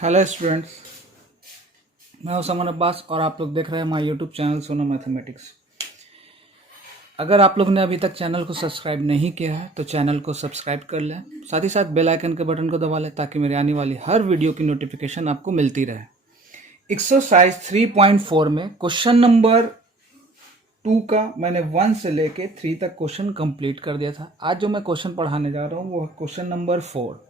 Hello students, मैं हूं समन अब्बास और आप लोग देख रहे हैं हमारे यूट्यूब चैनल सोना मैथमेटिक्स। अगर आप लोग ने अभी तक चैनल को सब्सक्राइब नहीं किया है तो चैनल को सब्सक्राइब कर लें, साथ ही साथ बेल आइकन के बटन को दबा लें ताकि मेरे आने वाली हर वीडियो की नोटिफिकेशन आपको मिलती रहे। एक्सरसाइज 3.4 में क्वेश्चन नंबर 2 का मैंने 1 से लेके 3 तक क्वेश्चन कंप्लीट कर दिया था। आज जो मैं क्वेश्चन पढ़ाने जा रहा हूँ वो क्वेश्चन नंबर 4।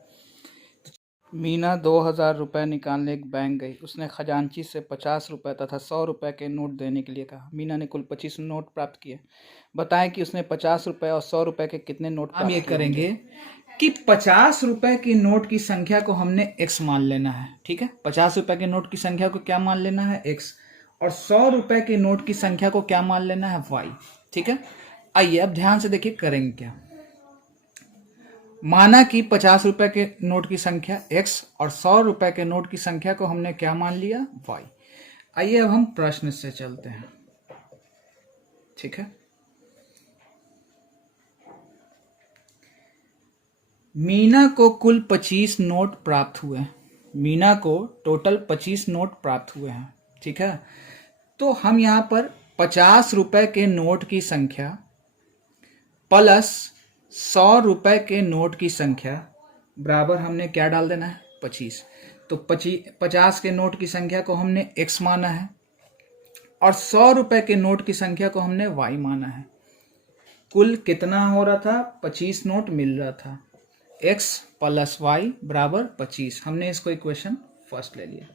मीना 2000 रुपये निकालने एक बैंक गई। उसने खजांची से 50 रुपये तथा 100 रुपये के नोट देने के लिए कहा। मीना ने कुल 25 नोट प्राप्त किए। बताएं कि उसने 50 रुपये और 100 रुपये के कितने नोट प्राप्त किए। हम ये करेंगे कि 50 रुपये की नोट की संख्या को हमने x मान लेना है। ठीक है, 50 रुपये के नोट की संख्या को क्या मान लेना है, x, और 100 रुपये के नोट की संख्या को क्या मान लेना है, y। ठीक है, आइए अब ध्यान से देखिए करेंगे क्या। माना कि 50 रुपए के नोट की संख्या x और 100 रुपए के नोट की संख्या को हमने क्या मान लिया, y। आइए अब हम प्रश्न से चलते हैं। ठीक है, मीना को कुल 25 नोट प्राप्त हुए। मीना को टोटल 25 नोट प्राप्त हुए हैं। ठीक है, तो हम यहां पर 50 रुपए के नोट की संख्या प्लस 100 रुपए के नोट की संख्या बराबर हमने क्या डाल देना है, 25। तो 50 के नोट की संख्या को हमने x माना है और 100 रुपए के नोट की संख्या को हमने y माना है। कुल कितना हो रहा था, 25 नोट मिल रहा था। x प्लस y बराबर 25। हमने इसको इक्वेशन फर्स्ट ले लिया।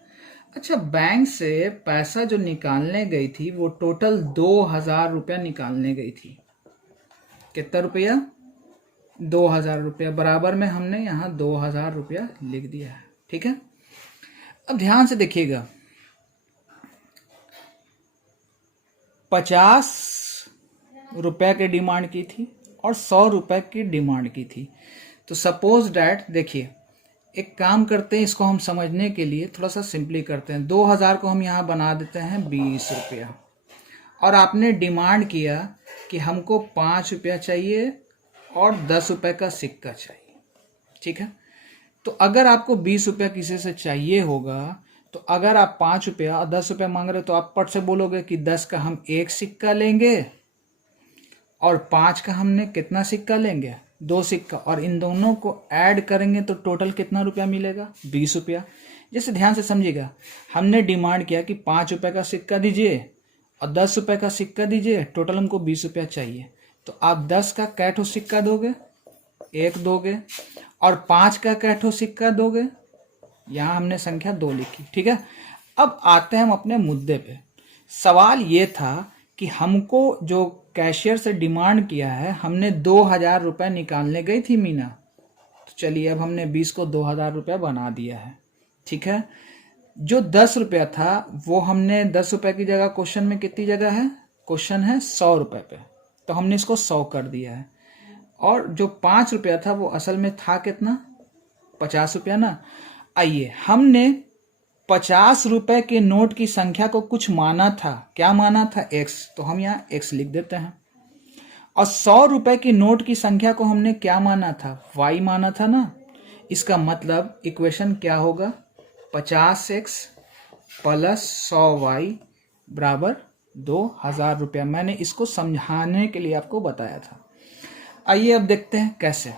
अच्छा, बैंक से पैसा जो निकालने गई थी वो टोटल 2000 रुपया निकालने गई थी। कितना रुपया, 2000 रुपया। बराबर में हमने यहाँ 2000 रुपया लिख दिया है। ठीक है, अब ध्यान से देखिएगा, 50 रुपए की डिमांड की थी और 100 रुपए की डिमांड की थी। तो सपोज डैट, देखिए एक काम करते हैं, इसको हम समझने के लिए थोड़ा सा सिंपली करते हैं। 2000 को हम यहाँ बना देते हैं 20 रुपया, और आपने डिमांड किया कि हमको 5 रुपया चाहिए और 10 रुपए का सिक्का चाहिए। ठीक है, तो अगर आपको 20 रुपया किसी से चाहिए होगा तो अगर आप 5 रुपया और 10 रुपया मांग रहे हो तो आप पट से बोलोगे कि 10 का हम एक सिक्का लेंगे और 5 का हमने कितना सिक्का लेंगे, 2 सिक्का, और इन दोनों को ऐड करेंगे तो टोटल कितना रुपया मिलेगा, 20 रुपया। जैसे ध्यान से समझिएगा, हमने डिमांड किया कि 5 रुपये का सिक्का दीजिए और 10 रुपये का सिक्का दीजिए, टोटल हमको 20 रुपया चाहिए। तो आप 10 का कैठो सिक्का दोगे, एक दोगे, और 5 का कैठो सिक्का दोगे। यहाँ हमने संख्या 2 लिखी। ठीक है, अब आते हैं हम अपने मुद्दे पे। सवाल ये था कि हमको जो कैशियर से डिमांड किया है, हमने 2000 रुपये निकालने गई थी मीना। तो चलिए अब हमने 20 को 2000 रुपया बना दिया है। ठीक है, जो 10 रुपया था वो हमने 10 रुपये की जगह, क्वेश्चन में कितनी जगह है, क्वेश्चन है 100 रुपये पे, तो हमने इसको 100 कर दिया है। और जो 5 रुपया था वो असल में था कितना, 50 रुपया ना। आइए, हमने 50 रुपए के नोट की संख्या को कुछ माना था, क्या माना था, x, तो हम यहाँ x लिख देते हैं। और 100 रुपए की नोट की संख्या को हमने क्या माना था, y माना था ना। इसका मतलब इक्वेशन क्या होगा, 50x प्लस 100y बराबर 2000 रुपया। मैंने इसको समझाने के लिए आपको बताया था। आइए अब देखते हैं कैसे।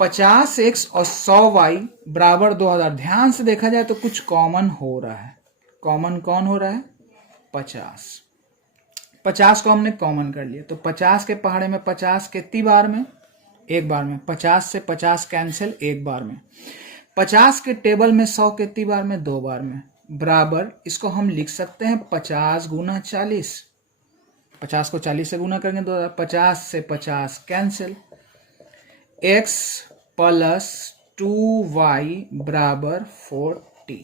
50x और 100y बराबर 2000। ध्यान से देखा जाए तो कुछ कॉमन हो रहा है। कॉमन कौन हो रहा है, 50 को हमने कॉमन कर लिया। तो 50 के पहाड़े में 50 कितनी बार में, एक बार में। 50 से 50 कैंसिल, एक बार में। 50 के टेबल में 100 कितनी बार में, 2 बार में। बराबर इसको हम लिख सकते हैं 50 गुना 40। 50 को 40 से गुना करेंगे तो 50 से 50 कैंसिल। x प्लस 2y बराबर 40।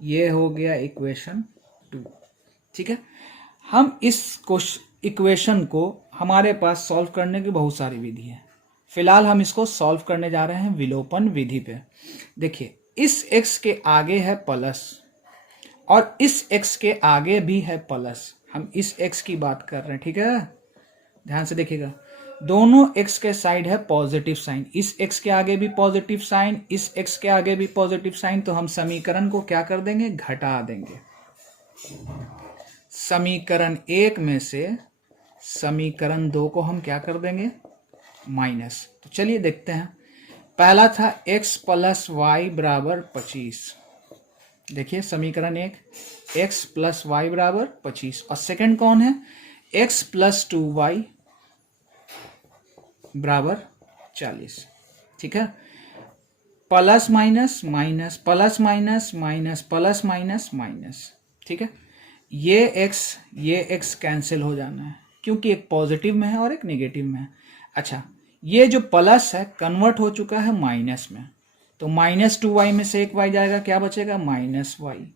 ये हो गया इक्वेशन 2। ठीक है, हम इस इक्वेशन को, हमारे पास सॉल्व करने की बहुत सारी विधि है। फिलहाल हम इसको सॉल्व करने जा रहे हैं विलोपन विधि पे। देखिए, इस x के आगे है प्लस और इस x के आगे भी है प्लस। हम इस x की बात कर रहे हैं। ठीक है, ध्यान से देखिएगा, दोनों x के साइड है पॉजिटिव साइन, इस x के आगे भी पॉजिटिव साइन, इस x के आगे भी पॉजिटिव साइन, तो हम समीकरण को क्या कर देंगे, घटा देंगे। समीकरण 1 में से समीकरण 2 को हम क्या कर देंगे, माइनस। तो चलिए देखते हैं। पहला था x प्लस वाई बराबर 25, देखिए समीकरण 1 x प्लस वाई बराबर 25, और सेकंड कौन है, x प्लस 2y बराबर 40। ठीक है, plus minus minus, plus minus minus, plus minus minus. ठीक है, ये x कैंसिल हो जाना है क्योंकि एक पॉजिटिव में है और एक नेगेटिव में है। अच्छा, ये जो प्लस है कन्वर्ट हो चुका है माइनस में, तो -2y में से एक y जाएगा, क्या बचेगा, -y।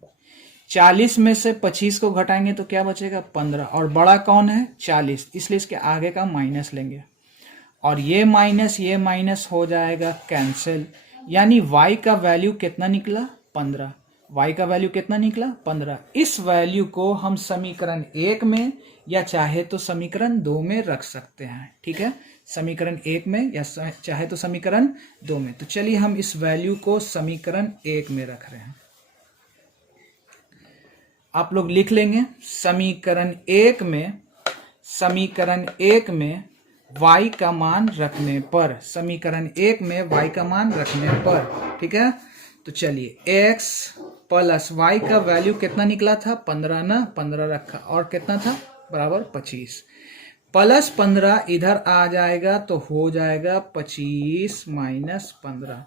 40 में से 25 को घटाएंगे तो क्या बचेगा, 15, और बड़ा कौन है, 40, इसलिए इसके आगे का माइनस लेंगे, और ये माइनस हो जाएगा कैंसिल, यानी y का वैल्यू कितना निकला, 15। y का वैल्यू कितना निकला, 15। इस वैल्यू को हम समीकरण 1 में या चाहे तो समीकरण 2 में रख सकते हैं। ठीक है, समीकरण 1 में या चाहे तो समीकरण 2 में। तो चलिए हम इस वैल्यू को समीकरण 1 में रख रहे हैं। आप लोग लिख लेंगे समीकरण 1 में y का मान रखने पर, समीकरण 1 में y का मान रखने पर। ठीक है, तो चलिए x प्लस y का वैल्यू कितना निकला था, 15 ना, 15 रखा, और कितना था, बराबर 25। प्लस 15 इधर आ जाएगा तो हो जाएगा 25 माइनस 15।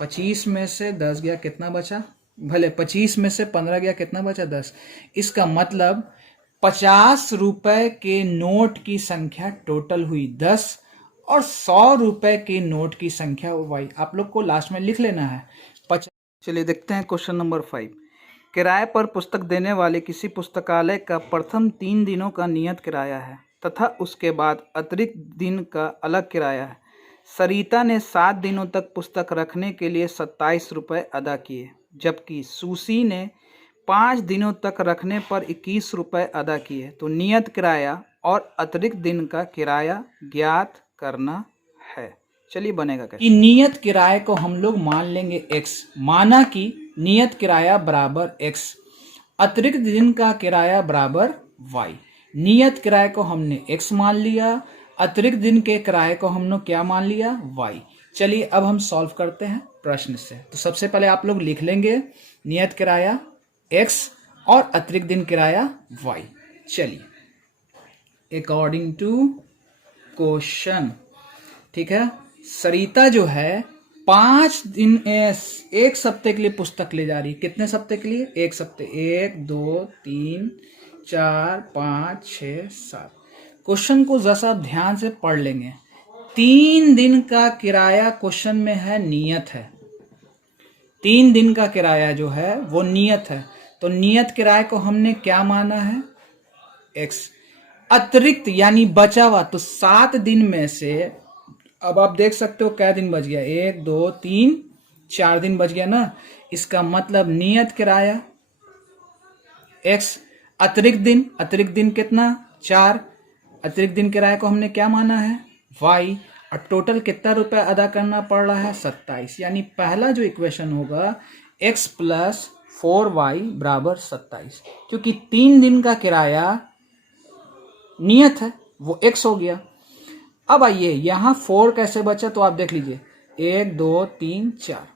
25 में से 10 गया, कितना बचा, भले 25 में से 15 गया, कितना बचा, 10। इसका मतलब 50 रुपए के नोट की संख्या टोटल हुई 10, और 100 रुपए के नोट की संख्या y। आप लोग को लास्ट में लिख लेना है 50। चलिए देखते हैं क्वेश्चन नंबर 5। किराए पर पुस्तक देने वाले किसी पुस्तकालय का प्रथम 3 दिनों का नियत किराया है तथा उसके बाद अतिरिक्त दिन का अलग किराया है। सरिता ने 7 दिनों तक पुस्तक रखने के लिए 27 रुपये अदा किए, जबकि सुसी ने 5 दिनों तक रखने पर 21 रुपये अदा किए। तो नियत किराया और अतिरिक्त दिन का किराया ज्ञात करना है। चलिए बनेगा कैसे, कि नियत किराए को हम लोग मान लेंगे x, माना कि नियत किराया बराबर x, अतिरिक्त दिन का किराया बराबर y। नियत किराए को हमने x मान लिया, अतिरिक्त दिन के किराए को हमने क्या मान लिया, y। चलिए अब हम सॉल्व करते हैं प्रश्न से। तो सबसे पहले आप लोग लिख लेंगे नियत किराया x और अतिरिक्त दिन किराया y। चलिए अकॉर्डिंग टू क्वेश्चन, ठीक है, सरिता जो है 5 दिन 1 सप्ते के लिए पुस्तक ले जा रही है। कितने सप्ते के लिए, 1 सप्ते, 1 2 3 4 5 6 7। क्वेश्चन को जैसा आप ध्यान से पढ़ लेंगे, 3 दिन का किराया क्वेश्चन में है, नियत है। 3 दिन का किराया जो है वो नियत है, तो नियत किराए को हमने क्या माना है, x। अतिरिक्त यानी बचा हुआ, तो 7 दिन में से अब आप देख सकते हो क्या दिन बच गया, 1 2 3 4 दिन बच गया ना। इसका मतलब नियत किराया x, अतिरिक्त दिन कितना, 4, अतिरिक्त दिन किराए को हमने क्या माना है, y, और टोटल कितना रुपए अदा करना पड़ रहा है, 27। यानी पहला जो इक्वेशन होगा x प्लस 4y बराबर 27, क्योंकि 3 दिन का किराया नियत है वो x हो गया। अब आइए यहाँ 4 कैसे बचा, तो आप देख लीजिए 1 2 3 4।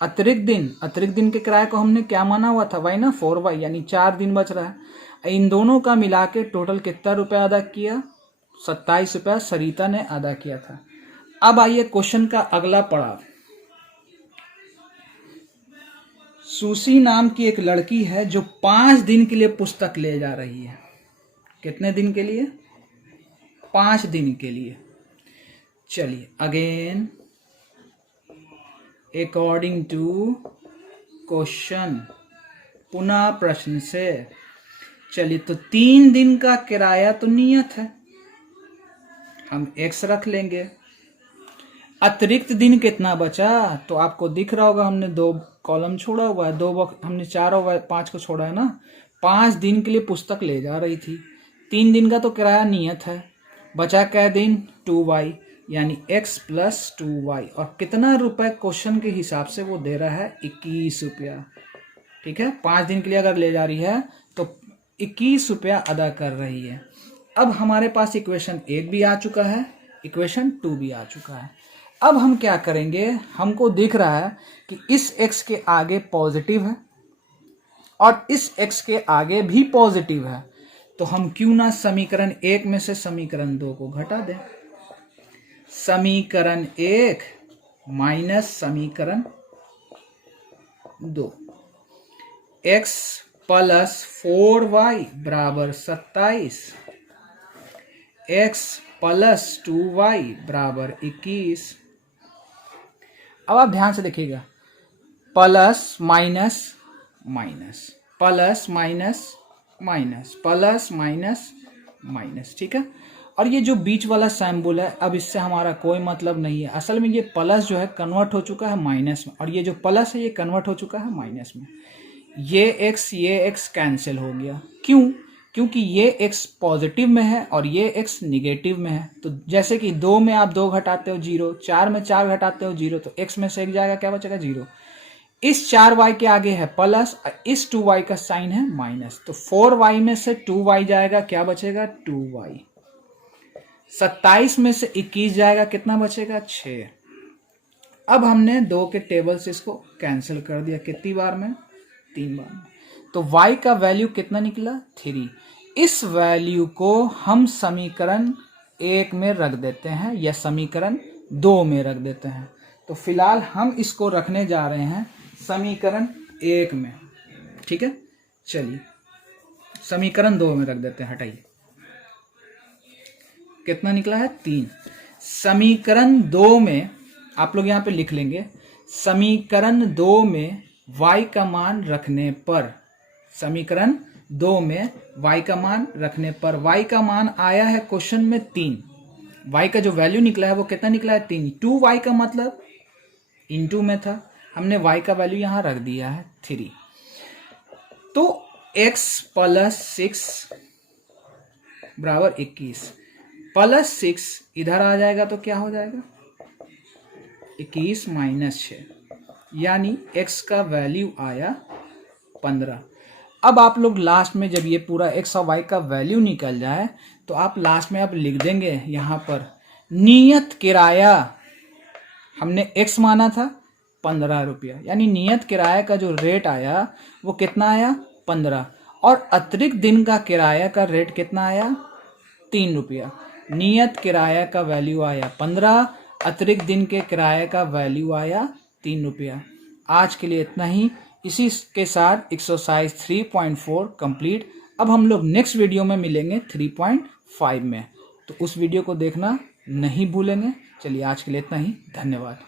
अतिरिक्त दिन के किराए को हमने क्या माना हुआ था, y ना, 4y, यानी 4 दिन बच रहा है। इन दोनों का मिला के टोटल कितना रुपया अदा किया, 27 रुपया सरिता ने अदा किया था। अब आइए क्वेश्चन का अगला पड़ाव। सुसी नाम की एक लड़की है जो 5 दिन के लिए पुस्तक ले जा रही है। कितने दिन के लिए, 5 दिन के लिए। चलिए अगेन अकॉर्डिंग टू क्वेश्चन, पुनः प्रश्न से। चलिए तो 3 दिन का किराया तो नियत है, हम x रख लेंगे। अतिरिक्त दिन कितना बचा, तो आपको दिख रहा होगा हमने 2 कॉलम छोड़ा हुआ है, 2 बॉक्स हमने 4 और 5 को छोड़ा है ना। 5 दिन के लिए पुस्तक ले जा रही थी, 3 दिन का तो किराया नियत है, बचा क्या दिन 2y यानी x प्लस 2y, और कितना रुपए क्वेश्चन के हिसाब से वो दे रहा है 21 रुपया। ठीक है, 5 दिन के लिए अगर ले जा रही है तो 21 रुपया अदा कर रही है। अब हमारे पास इक्वेशन 1 भी आ चुका है, इक्वेशन 2 भी आ चुका है। अब हम क्या करेंगे, हमको दिख रहा है कि इस x के आगे पॉजिटिव है और इस x के आगे भी पॉजिटिव है, तो हम क्यों ना समीकरण 1 में से समीकरण 2 को घटा दें। समीकरण 1 माइनस समीकरण 2, x प्लस 4y बराबर 27, x प्लस 2y बराबर 21। अब आप ध्यान से देखिएगा, plus minus minus, plus minus minus, plus minus minus. ठीक है, और ये जो बीच वाला सिंबल है, अब इससे हमारा कोई मतलब नहीं है। असल में ये प्लस जो है कन्वर्ट हो चुका है माइनस में, और ये जो प्लस है ये कन्वर्ट हो चुका है माइनस में। ये x कैंसिल हो गया। क्यों? क्योंकि ये x पॉजिटिव में है और ये x निगेटिव में है। तो जैसे कि 2 में आप 2 घटाते हो 0, 4 में 4 घटाते हो 0, तो x में से 1 जाएगा, क्या बचेगा 0। इस 4y के आगे है प्लस, इस 2y का साइन है माइनस, तो 4y में से 2y जाएगा, क्या बचेगा 2y। 27 में से 21 जाएगा, कितना बचेगा 6। अब हमने 2 के टेबल से इसको कैंसिल कर दिया, कितनी बार में 3 बार में, तो y का वैल्यू कितना निकला 3। इस वैल्यू को हम समीकरण 1 में रख देते हैं या समीकरण 2 में रख देते हैं। तो फिलहाल हम इसको रखने जा रहे हैं समीकरण 1 में। ठीक है, चलिए समीकरण 2 में रख देते हैं, हटाइए। कितना निकला है 3। समीकरण 2 में आप लोग यहां पे लिख लेंगे, समीकरण 2 में y का मान रखने पर, समीकरण 2 में y का मान रखने पर, y का मान आया है क्वेश्चन में 3, y का जो वैल्यू निकला है वो कितना निकला है 3। 2y का मतलब इनटू में था, हमने y का वैल्यू यहां रख दिया है 3। तो x प्लस 6 बराबर 21, प्लस 6 इधर आ जाएगा तो क्या हो जाएगा 21 माइनस 6, यानी x का वैल्यू आया 15। अब आप लोग लास्ट में जब ये पूरा x और y का वैल्यू निकल जाए तो आप लास्ट में आप लिख देंगे यहाँ पर नियत किराया, हमने x माना था 15 रुपया, यानी नियत किराया का जो रेट आया वो कितना आया 15, और अतिरिक्त दिन का किराया का रेट कितना आया 3 रुपया। नियत किराया का वैल्यू आया 15, अतिरिक्त दिन के किराए का वैल्यू आया 3 रुपया। आज के लिए इतना ही। इसी के साथ एक्सरसाइज 3.4 कंप्लीट। अब हम लोग नेक्स्ट वीडियो में मिलेंगे 3.5 में, तो उस वीडियो को देखना नहीं भूलेंगे। चलिए आज के लिए इतना ही, धन्यवाद।